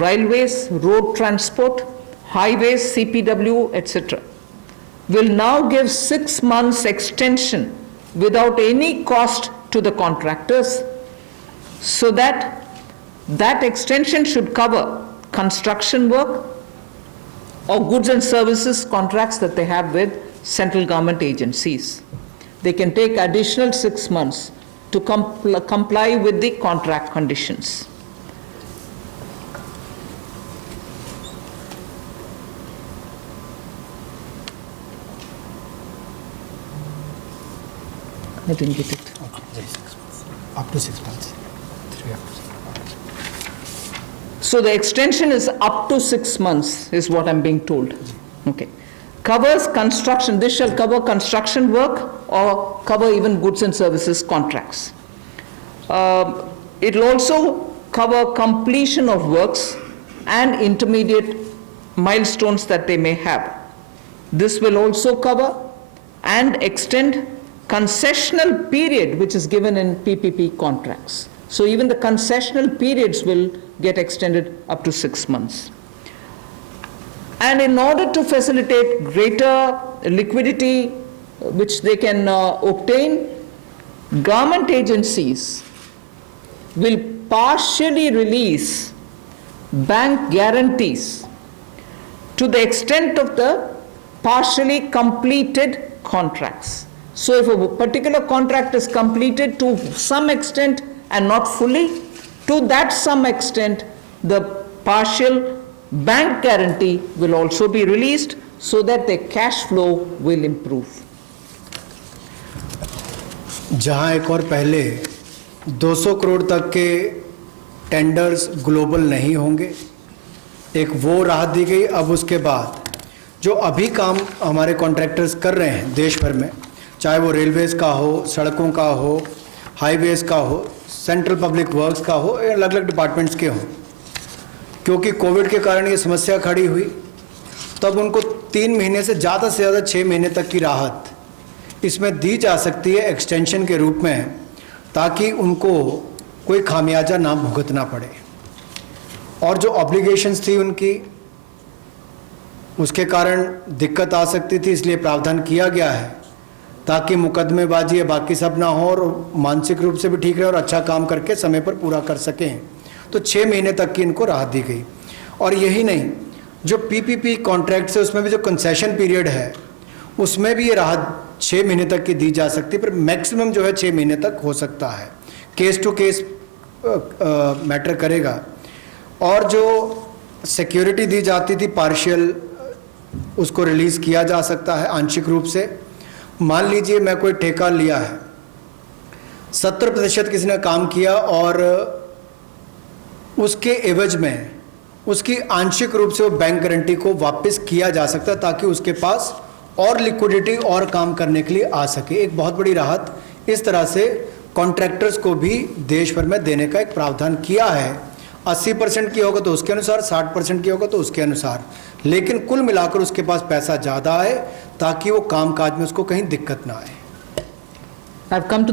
railways, road transport, highways, CPW, etc., will now give 6 months extension without any cost to the contractors, so that extension should cover construction work or goods and services contracts that they have with central government agencies. They can take additional 6 months to comply with the contract conditions. I didn't get it. Okay. Up to 6 months. 3 up to 6 months. So the extension is up to 6 months, is what I'm being told. Okay. Covers construction. This shall cover construction work or cover even goods and services contracts. It will also cover completion of works and intermediate milestones that they may have. This will also cover and extend concessional period which is given in PPP contracts. So even the concessional periods will get extended up to 6 months. And in order to facilitate greater liquidity which they can obtain, government agencies will partially release bank guarantees to the extent of the partially completed contracts. So if a particular contract is completed to some extent and not fully, to that some extent, the partial bank guarantee will also be released so that the cash flow will improve. जहां एक और पहले 200 करोड़ तक के tenders global नहीं होंगे, एक वो राहत दी गई। अब उसके बाद जो अभी काम हमारे कॉन्ट्रैक्टर्स कर रहे हैं देश भर में, चाहे वो रेलवेज़ का हो, सड़कों का हो, हाईवेज़ का हो, सेंट्रल पब्लिक वर्क्स का हो, या अलग अलग डिपार्टमेंट्स के हों, क्योंकि कोविड के कारण ये समस्या खड़ी हुई, तब उनको 3 महीने से ज़्यादा 6 महीने तक की राहत इसमें दी जा सकती है एक्सटेंशन के रूप में, ताकि उनको कोई खामियाजा ना भुगतना पड़े। और जो ऑब्लिगेशंस थी उनकी, उसके कारण दिक्कत आ सकती थी, इसलिए प्रावधान किया गया है ताकि मुकदमेबाजी या बाकी सब ना हो और मानसिक रूप से भी ठीक रहे और अच्छा काम करके समय पर पूरा कर सकें। तो 6 महीने तक की इनको राहत दी गई। और यही नहीं, जो पीपीपी कॉन्ट्रैक्ट्स है उसमें भी जो कंसेशन पीरियड है उसमें भी ये राहत 6 महीने तक की दी जा सकती है, पर मैक्सिमम जो है 6 महीने तक हो सकता है। केस टू केस मैटर करेगा। और जो सिक्योरिटी दी जाती थी पार्शियल, उसको रिलीज़ किया जा सकता है आंशिक रूप से। मान लीजिए मैं कोई ठेका लिया है, 70% किसी ने काम किया और उसके एवज में उसकी आंशिक रूप से वो बैंक गारंटी को वापस किया जा सकता है, ताकि उसके पास और लिक्विडिटी और काम करने के लिए आ सके। एक बहुत बड़ी राहत इस तरह से कॉन्ट्रैक्टर्स को भी देश भर में देने का एक प्रावधान किया है। 80% की होगा तो उसके अनुसार, 60% की होगा तो उसके अनुसार, लेकिन कुल मिलाकर उसके पास पैसा ज़्यादा आए ताकि वो काम काज में उसको कहीं दिक्कत ना आए। I've come to the